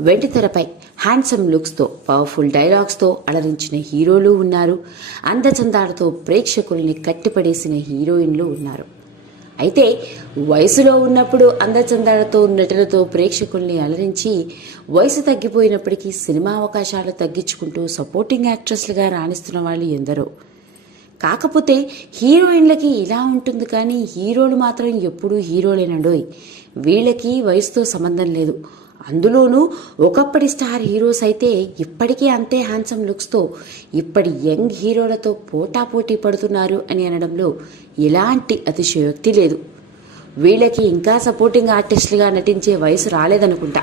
వెండితెరపై handsome లుక్స్తో powerful డైలాగ్స్తో అలరించిన హీరోలు ఉన్నారు. అందచందాలతో ప్రేక్షకుల్ని కట్టిపడేసిన హీరోయిన్లు ఉన్నారు. అయితే వయసులో ఉన్నప్పుడు అందచందాలతో నటులతో ప్రేక్షకుల్ని అలరించి వయసు తగ్గిపోయినప్పటికీ సినిమా అవకాశాలు తగ్గించుకుంటూ సపోర్టింగ్ యాక్ట్రెస్లుగా రాణిస్తున్న వాళ్ళు ఎందరో. కాకపోతే హీరోయిన్లకి ఇలా ఉంటుంది కానీ హీరోలు మాత్రం ఎప్పుడూ హీరోలేనండోయ్. వీళ్ళకి వయసుతో సంబంధం లేదు. అందులోనూ ఒకప్పటి స్టార్ హీరోస్ అయితే ఇప్పటికీ అంతే హ్యాండ్సమ్ లుక్స్తో ఇప్పటి యంగ్ హీరోలతో పోటాపోటీ పడుతున్నారు అని అనడంలో ఎలాంటి అతిశయోక్తి లేదు. వీళ్ళకి ఇంకా సపోర్టింగ్ ఆర్టిస్టులుగా నటించే వయసు రాలేదనుకుంటా.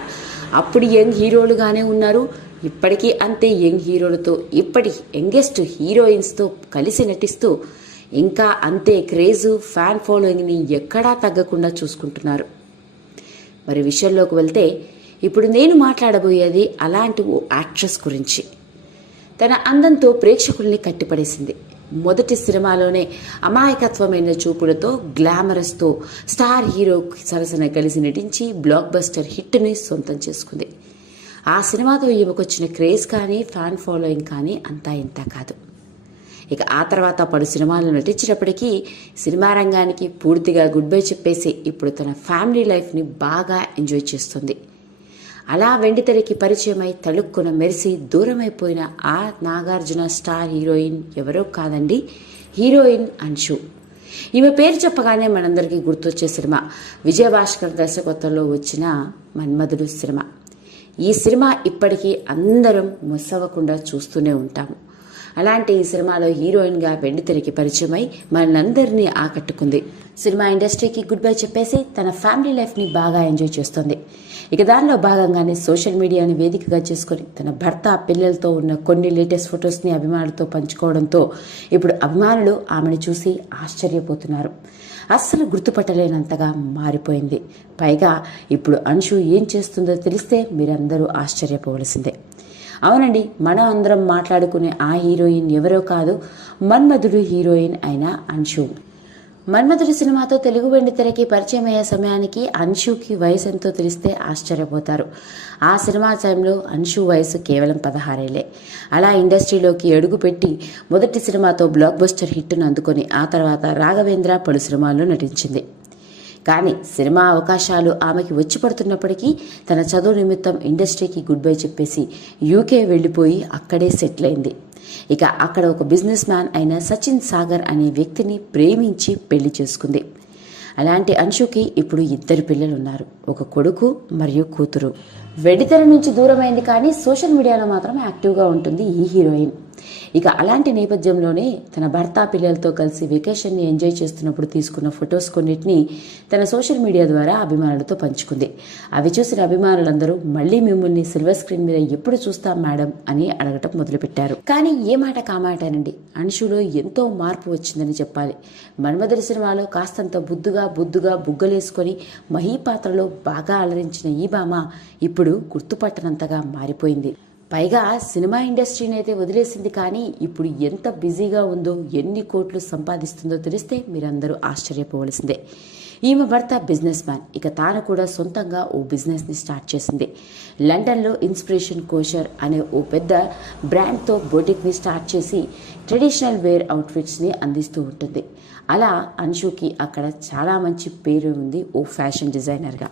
అప్పుడు యంగ్ హీరోలుగానే ఉన్నారు ఇప్పటికీ అంతే యంగ్ హీరోలతో ఇప్పటి యంగెస్ట్ హీరోయిన్స్తో కలిసి నటిస్తూ ఇంకా అంతే క్రేజు ఫ్యాన్ ఫాలోయింగ్ని ఎక్కడా తగ్గకుండా చూసుకుంటున్నారు. మరి విషయంలోకి వెళ్తే ఇప్పుడు నేను మాట్లాడబోయేది అలాంటి ఓ యాక్ట్రెస్ గురించి. తన అందంతో ప్రేక్షకుల్ని కట్టిపడేసింది. మొదటి సినిమాలోనే అమాయకత్వమైన చూపులతో గ్లామరస్తో స్టార్ హీరో సరసన కలిసి నటించి బ్లాక్ బస్టర్ హిట్ని సొంతం చేసుకుంది. ఆ సినిమాతో ఈమెకొచ్చిన క్రేజ్ కానీ ఫ్యాన్ ఫాలోయింగ్ కానీ అంతా ఇంత కాదు. ఇక ఆ తర్వాత పలు సినిమాలు నటించినప్పటికీ సినిమా రంగానికి పూర్తిగా గుడ్ బై చెప్పేసి ఇప్పుడు తన ఫ్యామిలీ లైఫ్ని బాగా ఎంజాయ్ చేస్తుంది. అలా వెండితెరకి పరిచయమై తలుక్కున మెరిసి దూరమైపోయిన ఆ నాగార్జున స్టార్ హీరోయిన్ ఎవరో కాదండి? హీరోయిన్ అంశు. ఈమె పేరు చెప్పగానే మనందరికీ గుర్తొచ్చే సినిమా. విజయభాస్కర్ దర్శకత్వంలో వచ్చిన మన్మధుడు సినిమా. ఈ సినిమా ఇప్పటికీ అందరం ముసవ్వకుండా చూస్తూనే ఉంటాము. అలాంటి ఈ సినిమాలో హీరోయిన్గా వెండితెరకి పరిచయమై మనందరినీ ఆకట్టుకుంది. సినిమా ఇండస్ట్రీకి గుడ్ బై చెప్పేసి తన ఫ్యామిలీ లైఫ్ని బాగా ఎంజాయ్ చేస్తుంది. ఇక దానిలో భాగంగానే సోషల్ మీడియాని వేదికగా చేసుకొని తన భర్త పిల్లలతో ఉన్న కొన్ని లేటెస్ట్ ఫొటోస్ని అభిమానులతో పంచుకోవడంతో ఇప్పుడు అభిమానులు ఆమెను చూసి ఆశ్చర్యపోతున్నారు. అస్సలు గుర్తుపట్టలేనంతగా మారిపోయింది. పైగా ఇప్పుడు అంశు ఏం చేస్తుందో తెలిస్తే మీరందరూ ఆశ్చర్యపోవలసిందే. అవునండి మనం అందరం మాట్లాడుకునే ఆ హీరోయిన్ ఎవరో కాదు మన్మధుడు హీరోయిన్ అయిన అంశు. మన్మధుడి సినిమాతో తెలుగు వెండి తెరకి పరిచయం అయ్యే సమయానికి అన్షుకి వయసు ఎంతో తెలిస్తే ఆశ్చర్యపోతారు. ఆ సినిమా టైంలో అన్షు వయసు కేవలం పదహారేళ్ళే. అలా ఇండస్ట్రీలోకి అడుగుపెట్టి మొదటి సినిమాతో బ్లాక్ బస్టర్ హిట్ను అందుకొని ఆ తర్వాత రాఘవేంద్ర పలు సినిమాల్లో నటించింది. కానీ సినిమా అవకాశాలు ఆమెకి వచ్చి పడుతున్నప్పటికీ తన చదువు నిమిత్తం ఇండస్ట్రీకి గుడ్ బై చెప్పేసి యూకే వెళ్ళిపోయి అక్కడే సెటిల్ అయింది. ఇక అక్కడ ఒక బిజినెస్ మ్యాన్ అయిన సచిన్ సాగర్ అనే వ్యక్తిని ప్రేమించి పెళ్ళి చేసుకుంది. అలాంటి అంశుకి ఇప్పుడు ఇద్దరు పిల్లలు ఉన్నారు ఒక కొడుకు మరియు కూతురు. వెడితెర నుంచి దూరమైంది కానీ సోషల్ మీడియాలో మాత్రం యాక్టివ్గా ఉంటుంది ఈ హీరోయిన్. ఇక అలాంటి నేపథ్యంలోనే తన భర్త పిల్లలతో కలిసి వెకేషన్ని ఎంజాయ్ చేస్తున్నప్పుడు తీసుకున్న ఫొటోస్ కొన్నిటిని తన సోషల్ మీడియా ద్వారా అభిమానులతో పంచుకుంది. అవి చూసిన అభిమానులందరూ మళ్ళీ మిమ్మల్ని సిల్వర్ స్క్రీన్ మీద ఎప్పుడు చూస్తాం మేడం అని అడగటం మొదలుపెట్టారు. కానీ ఏ మాట కామాటనండి అంశులో ఎంతో మార్పు వచ్చిందని చెప్పాలి. మన్మధుడి సినిమాలో కాస్తంత బుద్దుగా బుద్దుగా బుగ్గలేసుకొని మహీ పాత్రలో బాగా అలరించిన ఈ భామ ఇప్పుడు గుర్తుపట్టనంతగా మారిపోయింది. పైగా సినిమా ఇండస్ట్రీని అయితే వదిలేసింది కానీ ఇప్పుడు ఎంత బిజీగా ఉందో ఎన్ని కోట్లు సంపాదిస్తుందో తెలిస్తే మీరందరూ ఆశ్చర్యపోవలసిందే. ఈమె భర్త బిజినెస్ మ్యాన్. ఇక తాను కూడా సొంతంగా ఓ బిజినెస్ని స్టార్ట్ చేసింది. లండన్లో ఇన్స్పిరేషన్ కోషర్ అనే ఓ పెద్ద బ్రాండ్తో బొటిక్ని స్టార్ట్ చేసి ట్రెడిషనల్ వేర్ అవుట్ఫిట్స్ని అందిస్తూ ఉంటుంది. అలా అన్షుకి అక్కడ చాలా మంచి పేరు ఉంది ఓ ఫ్యాషన్ డిజైనర్గా.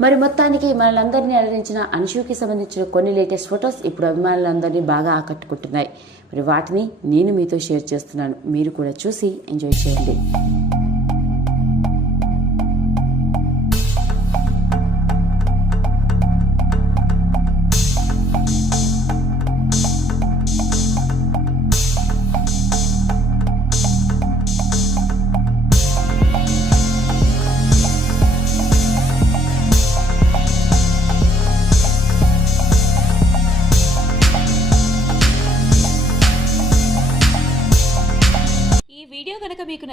మరి మొత్తానికి మనలందరినీ అలరించిన అన్షుకి సంబంధించిన కొన్ని లేటెస్ట్ ఫొటోస్ ఇప్పుడు అభిమానులందరినీ బాగా ఆకట్టుకుంటున్నాయి. మరి వాటిని నేను మీతో షేర్ చేస్తున్నాను. మీరు కూడా చూసి ఎంజాయ్ చేయండి.